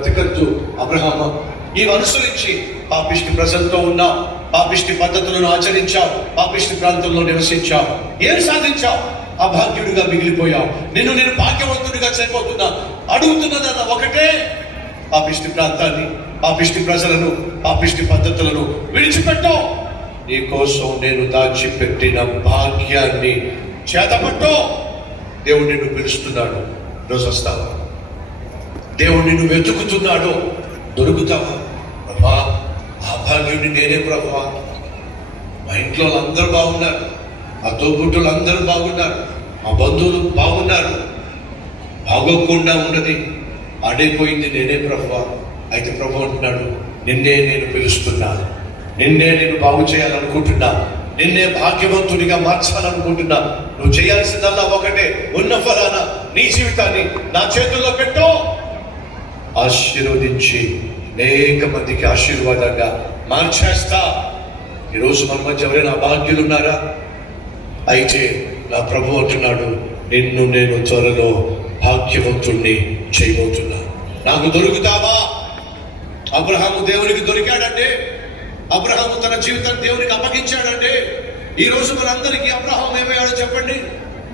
బ్రతకద్దు అబ్రహాము, నీవు అనుసరించి పాపిష్టి ప్రజలతో ఉన్నావు, పాపిష్టి పద్ధతులను ఆచరించావు, పాపిష్టి ప్రాంతంలో నివసించావు, ఏం సాధించావు? అభాగ్యుడిగా మిగిలిపోయావు. నేను భాగ్యవంతుడిగా చనిపోతున్నా. అడుగుతున్నదన్న ఒకటే, పాపిష్టి ప్రాంతాన్ని, పాపిష్టి ప్రజలను, పాపిష్టి పద్ధతులను విడిచిపెట్టు. నీ కోసం నేను దాచిపెట్టిన భాగ్యాన్ని చేతపట్టు. దేవుడు నిన్ను పిలుస్తున్నాడు, రోజు వస్తావా? దేవుడు నిన్ను వెతుకుతున్నాడు, దొరుకుతావా? ప్రభా, ఆ భాగ్యుడిని నేనే ప్రభా. మా ఇంట్లో అందరూ బాగున్నారు, మా తోబుట్టులు అందరూ బాగున్నారు, మా బంధువులు బాగున్నారు, బాగోకుండా ఉన్నది ఆడైపోయింది నేనే ప్రభా. అయితే ప్రభు అంటున్నాడు, నిన్నే నేను పిలుస్తున్నాను, నిన్నే నేను బాగు చేయాలనుకుంటున్నా, నిన్నే భాగ్యవంతుడిగా మార్చాలనుకుంటున్నా. నువ్వు చేయాల్సిందల్లా ఒకటే, ఉన్న ఫలాన నీ జీవితాన్ని నా చేతుల్లో పెట్టు. ఆశీర్వదించి అనేక మందికి ఆశీర్వాదంగా మార్చేస్తా. ఈరోజు మన మధ్య ఎవరైనా భాగ్యులు ఉన్నారా? అయితే నా ప్రభు అంటున్నాడు, నిన్ను నేను త్వరలో భాగ్యవంతుణ్ణి చేయబోతున్నా. నాకు దొరుకుతావా? అబ్రహాము దేవునికి దొరికాడంటే, అబ్రహాము తన జీవితాన్ని దేవునికి అప్పగించాడంటే, ఈ రోజు మనందరికీ అబ్రహాము ఏమయ్యాడో చెప్పండి,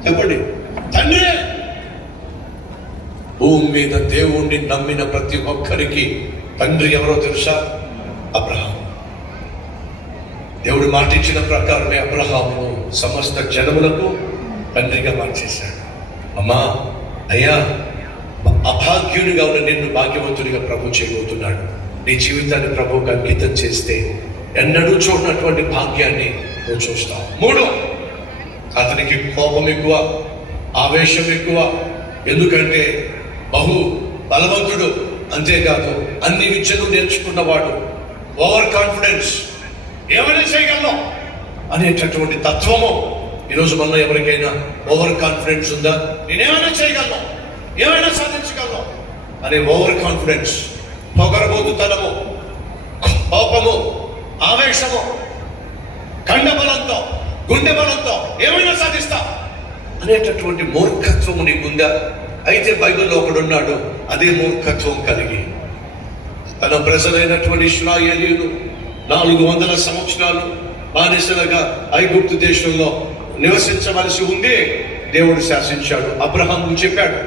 చెప్పండి. తండ్రి. భూమి మీద దేవుణ్ణి నమ్మిన ప్రతి ఒక్కరికి తండ్రి ఎవరో తెలుసా? అబ్రహాము. దేవుడు మాటించిన ప్రకారమే అబ్రహాము సమస్త జనములకు తండ్రిగా మార్చేశాడు. అమ్మా, అయ్యా, అభాగ్యునిగా ఉన్న నిన్ను భాగ్యవంతుడిగా ప్రభు చేయబోతున్నాడు. నీ జీవితాన్ని ప్రభువుకు అంకితం చేస్తే ఎన్నడూ చూడనటువంటి భాగ్యాన్ని నువ్వు చూస్తావు. 3, అతనికి కోపం ఎక్కువ, ఆవేశం ఎక్కువ. ఎందుకంటే బహు బలవంతుడు, అంతేకాదు అన్ని విద్యలు నేర్చుకున్నవాడు. ఓవర్ కాన్ఫిడెన్స్, ఏమైనా చేయగలం అనేటటువంటి తత్వము. ఈరోజు మనలో ఎవరికైనా ఓవర్ కాన్ఫిడెన్స్ ఉందా? నేనేమైనా చేయగలను, ఏమైనా సాధించగలను అనే ఓవర్ కాన్ఫిడెన్స్, పొగరబోతుతనము, కోపము, ఆవేశము, కండబలంతో, గుండె బలంతో ఏమైనా సాధిస్తా అనేటటువంటి మూర్ఖత్వము నీకుందా? అయితే బైబిల్లో ఒకడున్నాడు, అదే మూర్ఖత్వం కలిగి తన ప్రజలైనటువంటి ఇశ్రాయేలీయులు 400 సంవత్సరాలు బానిసలుగా ఐగుప్తు దేశంలో నివసించవలసి ఉంది. దేవుడు శాసించాడు. అబ్రహాము చెప్పాడు,